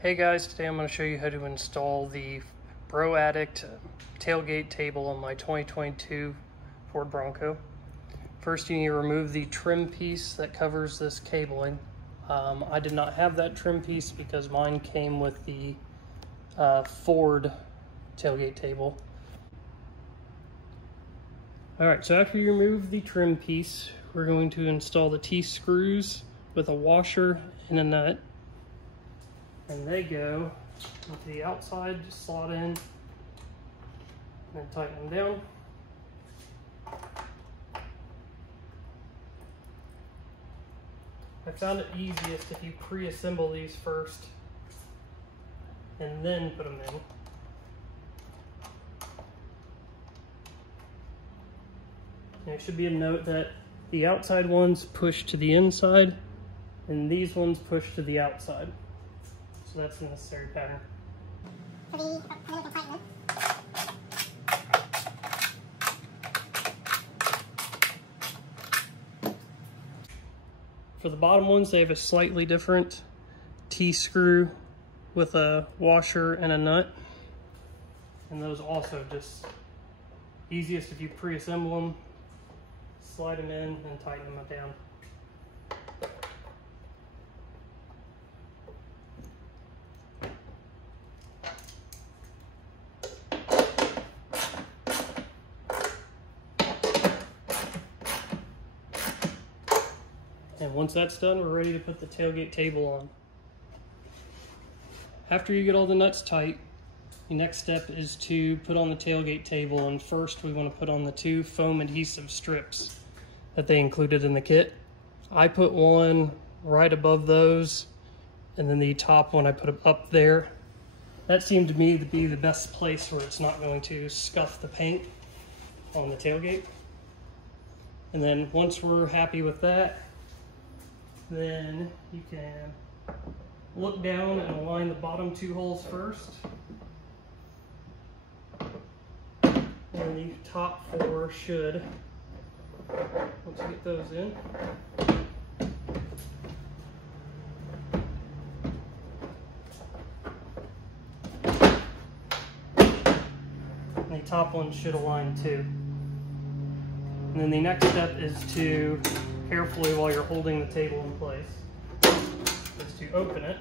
Hey guys, today I'm going to show you how to install the Bro Addict tailgate table on my 2022 Ford Bronco. First you need to remove the trim piece that covers this cabling. I did not have that trim piece because mine came with the Ford tailgate table. Alright, so after you remove the trim piece, we're going to install the T-screws with a washer and a nut. And they go into the outside, just slot in, and then tighten them down. I found it easiest if you pre-assemble these first and then put them in. And there should be a note that the outside ones push to the inside and these ones push to the outside. So that's the necessary pattern. For the bottom ones, they have a slightly different T-screw with a washer and a nut. And those also just easiest if you pre-assemble them, slide them in and tighten them down. And once that's done, we're ready to put the tailgate table on. After you get all the nuts tight, the next step is to put on the tailgate table, and first we want to put on the 2 foam adhesive strips that they included in the kit. I put one right above those, and then the top one I put up there. That seemed to me to be the best place where it's not going to scuff the paint on the tailgate. And then once we're happy with that, then you can look down and align the bottom 2 holes first. And the top 4 should, once you get those in, and the top one should align too. And then the next step is to carefully, while you're holding the table in place, is to open it.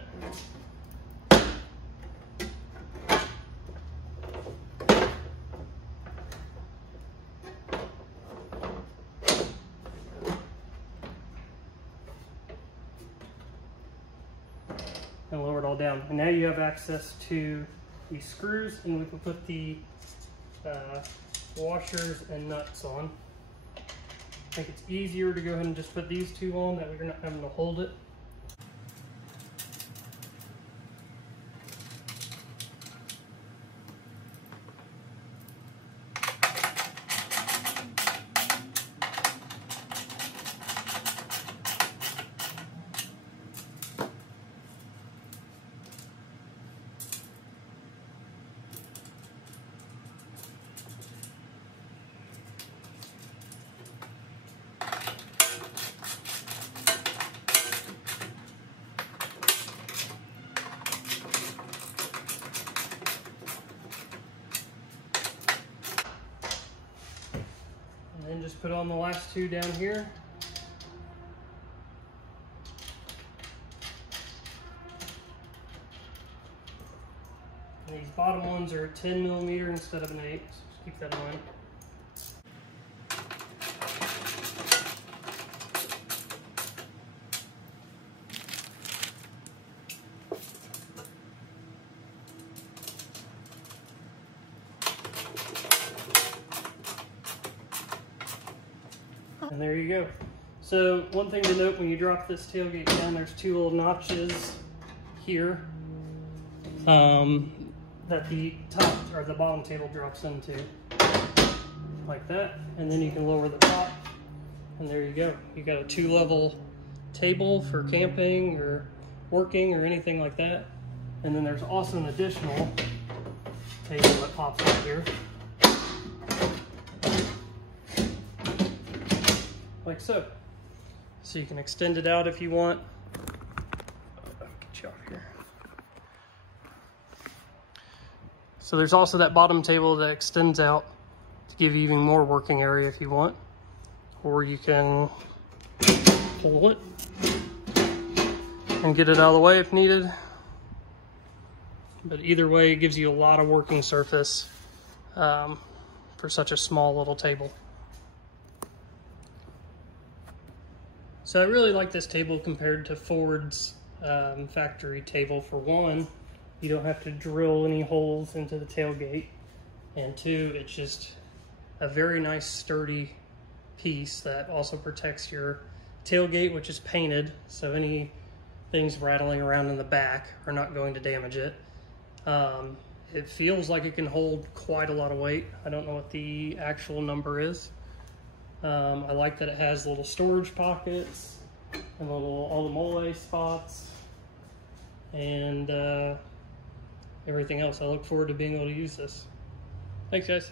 And lower it all down. And now you have access to the screws, and we can put the washers and nuts on. I think it's easier to go ahead and just put these 2 on, that way you're not having to hold it. And then just put on the last 2 down here. And these bottom ones are 10mm instead of an 8, so just keep that in mind. And there you go. So one thing to note when you drop this tailgate down, there's 2 little notches here that the top or the bottom table drops into, like that. And then you can lower the top, and there you go. You got a 2-level table for camping or working or anything like that. And then there's also an additional table that pops up here, like so. So you can extend it out if you want. I'll get you off here. So there's also that bottom table that extends out to give you even more working area if you want. Or you can pull it and get it out of the way if needed. But either way, it gives you a lot of working surface for such a small little table. So I really like this table compared to Ford's factory table. For one, you don't have to drill any holes into the tailgate. And two, it's just a very nice sturdy piece that also protects your tailgate, which is painted, so any things rattling around in the back are not going to damage it. It feels like it can hold quite a lot of weight. I don't know what the actual number is. I like that it has little storage pockets and little all the mole spots and everything else. I look forward to being able to use this. Thanks, guys.